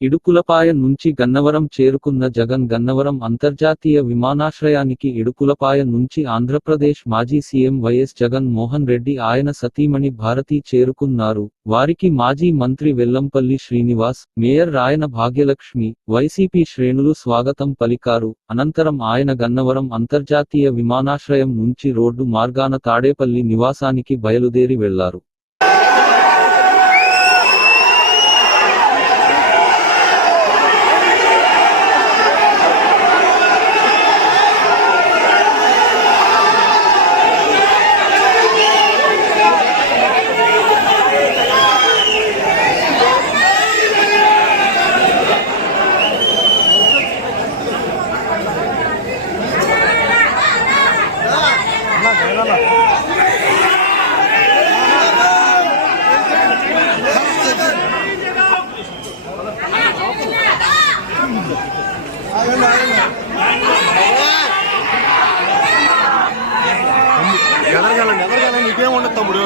ఇడుకులపాయ నుంచి గన్నవరం చేరుకున్న జగన్ గన్నవరం అంతర్జాతీయ విమానాశ్రయానికి ఇడుకులపాయ నుంచి ఆంధ్రప్రదేశ్ మాజీ సీఎం వైఎస్ జగన్ మోహన్ రెడ్డి ఆయన సతీమణి భారతి చేరుకున్నారు. వారికి మాజీ మంత్రి వెల్లంపల్లి శ్రీనివాస్ మేయర్ రాయన భాగ్యలక్ష్మి వైసీపీ శ్రేణులు స్వాగతం పలికారు. అనంతరం ఆయన గన్నవరం అంతర్జాతీయ విమానాశ్రయం నుంచి రోడ్డు మార్గాన తాడేపల్లి నివాసానికి బయలుదేరి వెళ్ళారు. ఎదరగాలండి ఎదరగాలని నీకేం ఉండదు తమ్ముడు